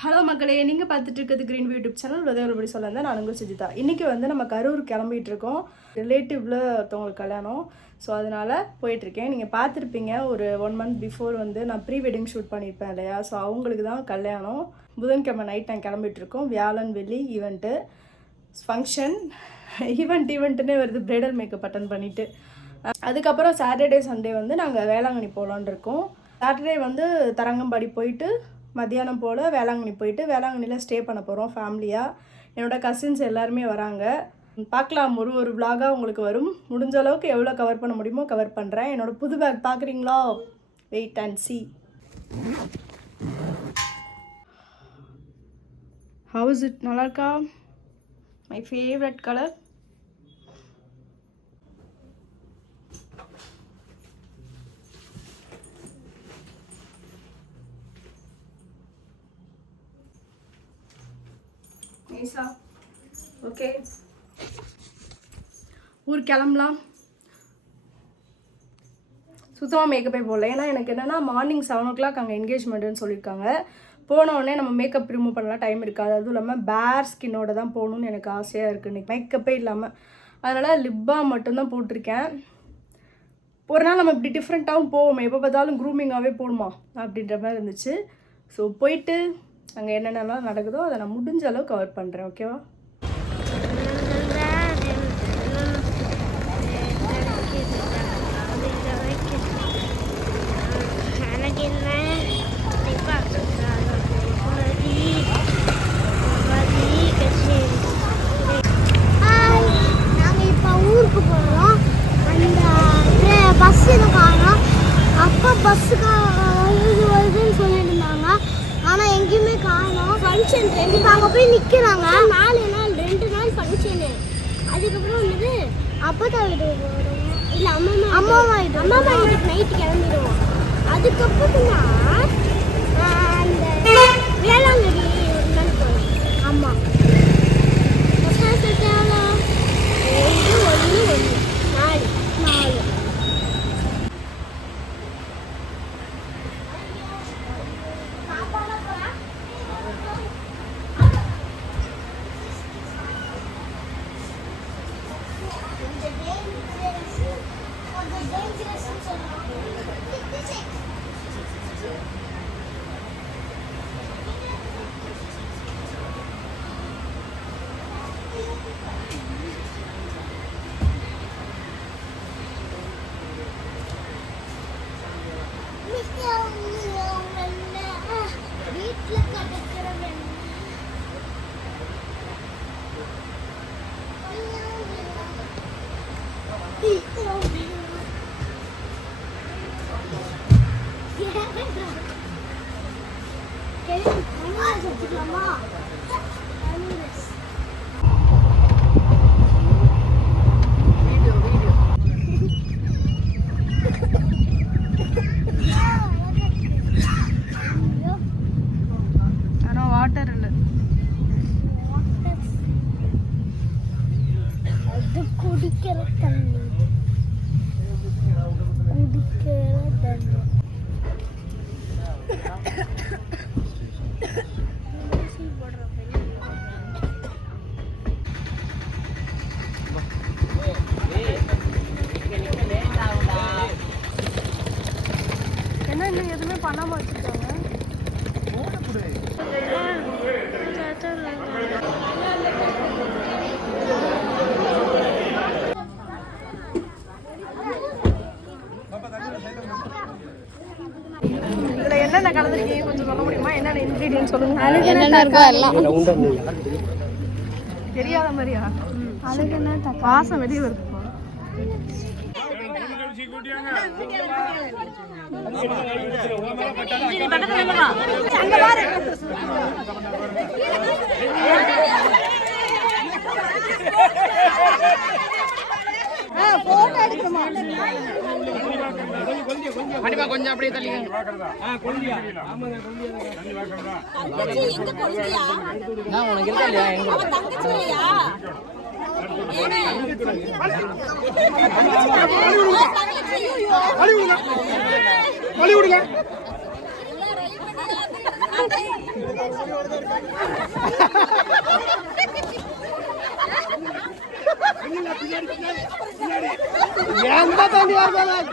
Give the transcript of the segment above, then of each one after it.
Hello மக்களே, நீங்கள் பார்த்துட்டு இருக்கிறது கிரீன் யூடியூப் சேனல் உதவி சொல்ல நான் உங்கள் சுஜிதா. இன்றைக்கி நம்ம கரூர் கிளம்பிட்டு இருக்கோம். ரிலேட்டிவில் ஒருத்தவங்களுக்கு கல்யாணம். ஸோ அதனால் போயிட்டுருக்கேன். நீங்கள் பார்த்துருப்பீங்க ஒரு 1 மந்த் பிஃபோர் நான் ப்ரீ வெட்டிங் ஷூட் பண்ணியிருப்பேன் இல்லையா. ஸோ அவங்களுக்கு தான் கல்யாணம். புதன்கிழமை நைட் நாங்கள் கிளம்பிட்டுருக்கோம். வியாழன் வெள்ளி ஈவெண்ட்டு ஃபங்க்ஷன் ஈவெண்ட்டுன்னே வருது. ப்ரைடல் மேக்கப் அட்டன் பண்ணிவிட்டு அதுக்கப்புறம் சாட்டர்டே சண்டே நாங்கள் வேளாங்கண்ணி போகலான்னு இருக்கோம். சாட்டர்டே தரங்கம்பாடி போயிட்டு மத்தியானம் போல் வேளாங்கண்ணி போயிட்டு வேளாங்கண்ணியில் ஸ்டே பண்ண போகிறோம் ஃபேமிலியாக. என்னோடய கசின்ஸ் எல்லாருமே வராங்க. பார்க்கலாம், ஒரு விலாகாக உங்களுக்கு வரும். முடிஞ்ச அளவுக்கு எவ்வளோ கவர் பண்ண முடியுமோ கவர் பண்ணுறேன். என்னோடய புது பேக் பார்க்குறீங்களா? Wait and see. How is it? நல்லா இருக்கா? My favourite colour. ஓகே, ஊர் கிளம்பலாம். சுத்தமாக மேக்கப்பே போடல. ஏன்னா எனக்கு என்னென்னா மார்னிங் 7 o'clock அங்கே என்கேஜ்மெண்ட்டுன்னு சொல்லியிருக்காங்க. போனோடனே நம்ம மேக்கப் ரிமூவ் பண்ணலாம், டைம் இருக்காது. அதுவும் இல்லாமல் பேர் ஸ்கின்னோட தான் போகணுன்னு எனக்கு ஆசையாக இருக்குது இன்றைக்கி, மேக்கப்பே இல்லாமல். அதனால் லிப்பாக மட்டும்தான் போட்டிருக்கேன். ஒரு நாள் நம்ம இப்படி டிஃப்ரெண்ட்டாகவும் போவோம், எப்போ பார்த்தாலும் க்ரூமிங்காகவே போகணுமா அப்படின்ற மாதிரி இருந்துச்சு. ஸோ போயிட்டு அங்கே என்னென்னலாம் நடக்குதோ அதை நான் முடிஞ்ச அளவு கவர் பண்ணுறேன். ஓகேவா? நாங்கள் இப்போ ஊருக்கு போகிறோம். அந்த பஸ் காணோம். அப்பா பஸ்ஸுக்கு வருதுன்னு சொல்லிட்டு இருந்தாங்க. ஆனால் எங்கேயுமே காணோம். ஃபங்க்ஷன் இப்போ அங்கே போய் நிற்கிறாங்க. 4 நாள் 2 நாள் ஃபங்க்ஷனு. அதுக்கப்புறம் அப்பா வீட்டுக்கு போகிறோம். இல்லை அம்மா வீட்டுக்கு நைட்டு கிளம்பிடுவோம். அதுக்கப்புறம் தான் அந்த வேளாங்கண்ணி ஒரு நாள் போகிறோம். ஆமாம், 4 வாட்டர் இல்லை, அது குடிக்கிற தண்ணி. என்ன இன்னும் எதுவுமே பண்ணாமல் வச்சுருக்காங்க. இதில் என்னென்ன கலந்துருக்கீங்க கொஞ்சம் சொல்ல முடியுமா? என்னென்ன இன்க்ரீடியன்ட் சொல்லுங்க. என்னென்ன இருக்கோ எல்லாம் தெரியாத மாதிரியா? வாசம் வெளியே வருது. கொஞ்சம் அப்படியே தள்ளி உனக்கு இருக்கா இல்லையா? வழி விடுங்க. எந்த தண்ணி வரலாம்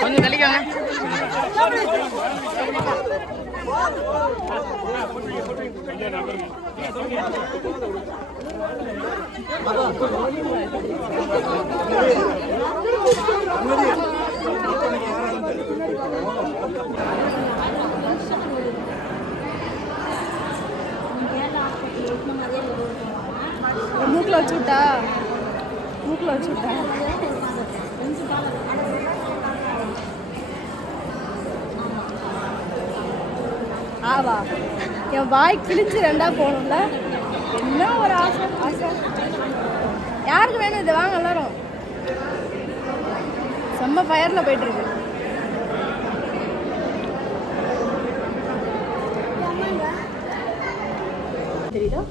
கொஞ்சம் தள்ளிக்கோங்க. மூக்கில் வச்சு விட்டா மூக்கில் வச்சு விட்டா ஆவா என் வாய் கிழிச்சு ரெண்டா போகணும்ல. என்ன ஒரு ஆசை ஆசை. யாருக்கு வேணும் இது? வாங்க எல்லாரும். செம்ம ஃபயரில் போயிட்டுருக்கு. தெரியுதா?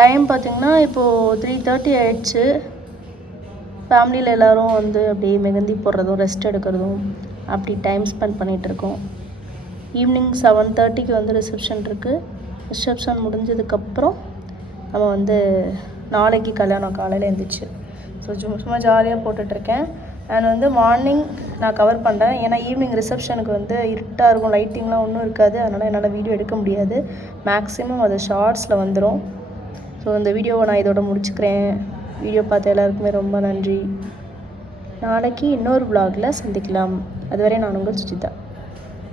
டைம் பார்த்திங்கன்னா இப்போது 3:30 ஆயிடுச்சு. ஃபேமிலியில் எல்லோரும் வந்து அப்படியே மெஹந்தி போடுறதும் ரெஸ்ட் எடுக்கிறதும் அப்படி டைம் ஸ்பெண்ட் பண்ணிகிட்ருக்கோம். ஈவினிங் 7:30க்கு வந்து ரிசப்ஷன் இருக்குது. ரிசப்ஷன் முடிஞ்சதுக்கப்புறம் நம்ம வந்து நாளைக்கு கல்யாணம் காலையில் எழுந்திரிச்சு. ஸோ சும்மா ஜாலியாக போட்டுட்ருக்கேன். அண்ட் வந்து மார்னிங் நான் கவர் பண்ணுறேன். ஏன்னா ஈவினிங் ரிசப்ஷனுக்கு வந்து இருட்டாக இருக்கும், லைட்டிங்லாம் ஒன்றும் இருக்காது. அதனால் என்னால் வீடியோ எடுக்க முடியாது. மேக்ஸிமம் அது ஷார்ட்ஸில் வந்துடும். ஸோ இந்த வீடியோவை நான் இதோட முடிச்சுக்கிறேன். வீடியோ பார்த்த எல்லாருக்குமே ரொம்ப நன்றி. நாளைக்கு இன்னொரு vlogல சந்திக்கலாம். அதுவரை நான் உங்கள் சுஜிதா.